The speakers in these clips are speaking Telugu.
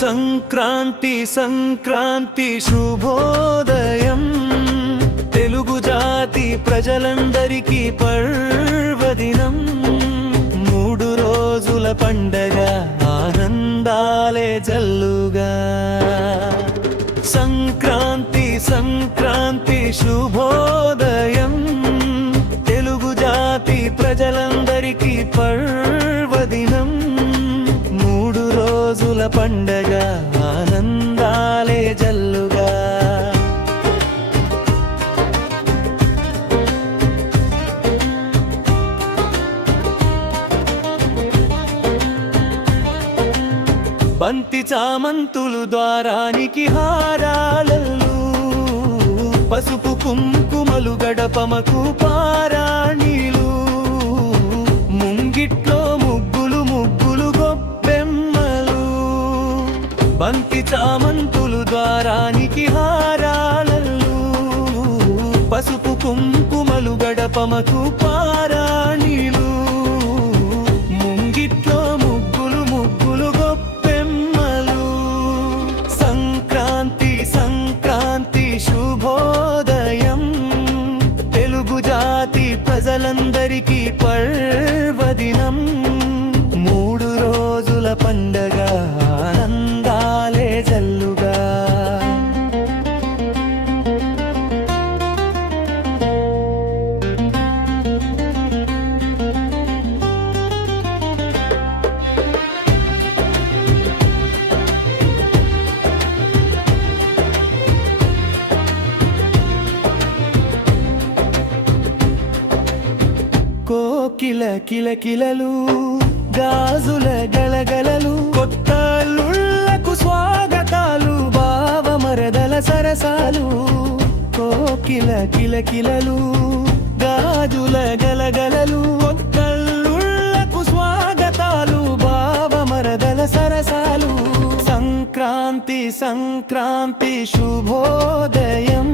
సంక్రాంతి సంక్రాంతి శుభోదయం, తెలుగు జాతి ప్రజలందరికీ పర్వదినం. 3 రోజుల పండగ, ఆనందాలే జల్లుగా. సంక్రాంతి సంక్రాంతి శుభోదయం, తెలుగు జాతి ప్రజలందరికీ పర్వదినం. 3 రోజుల పండగ, ఆనందాలే జల్లుగా. బంతి చామంతులు ద్వారానికి హారాలల్లు, పసుపు కుంకుమలు గడపమకు పారాణీలు. ముంగిట్లో ముగ్గులు ముగ్గులు గొబ్బెమ్మలు. బంతి చామంతులు ద్వారానికి హారాలల్లు, పసుపు కుంకుమలు గడపమకు పారాణీలు. ముంగిట్లో ముగ్గులు ముగ్గులు గొబ్బెమ్మలు. సంక్రాంతి సంక్రాంతి శుభోదయం, తెలుగు జాతి ప్రజలందరికీ పర్వదినం. 3 రోజుల పండగ, ఆనందాలే జల్లుగా. కోకిల కిలకిలలు, గాజుల గలగలలు, కొత్త అల్లుళ్ళకు స్వాగతాలు, బావమరదల సరసాలు. కోకిల కిలకిలలు, గాజుల గలగలలు, కొత్త అల్లుళ్ళకు స్వాగతాలు, బావమరదల సరసాలు. సంక్రాంతి సంక్రాంతి శుభోదయం,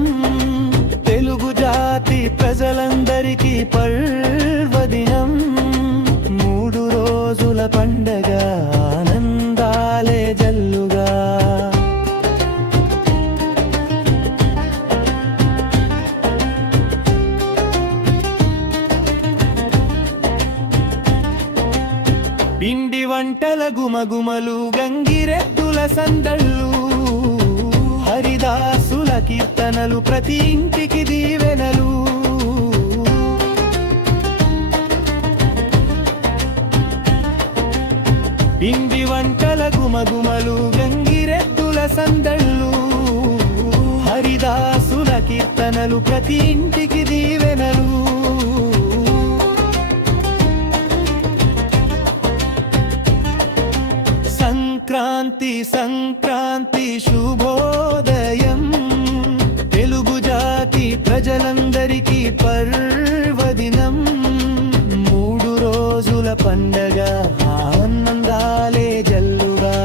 తెలుగు జాతి ప్రజలందరికీ పర్వదినం. 3 రోజుల పండగ, ఆనందాలే జల్లుగా. పిండి వంటల గుమగుమలు, గంగిరెద్దుల సందళ్ళు, హరిదాసుల కీర్తనలు, ప్రతి ఇంటికి దీవెనలు. పిండి వంటల గుమగుమలు, గంగిరెద్దుల సందళ్ళు, హరిదాసుల కీర్తనలు, ప్రతి ఇంటికి దీవెనలు. సంక్రాంతి సంక్రాంతి శుభోదయం, తెలుగు జాతి ప్రజలందరికీ పర్వదినం. 3 రోజుల పండగ, ఆనందాలే జల్లుగా.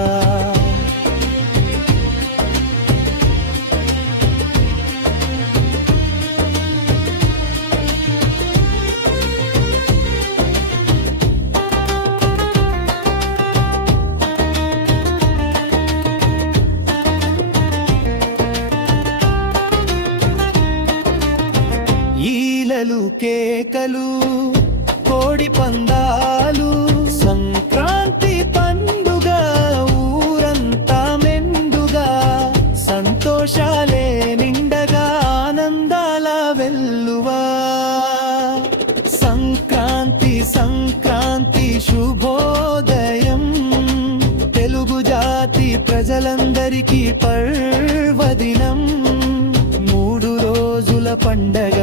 ఈలలు కేకలు, కోడి పందాలు, సంక్రాంతి పండుగ, ఊరంతా మెండుగా. సంతోషాలే నిండగా, ఆనందాల వెల్లువా. సంక్రాంతి సంక్రాంతి శుభోదయం, తెలుగు జాతి ప్రజలందరికీ పర్వదినం. 3 రోజుల పండగ,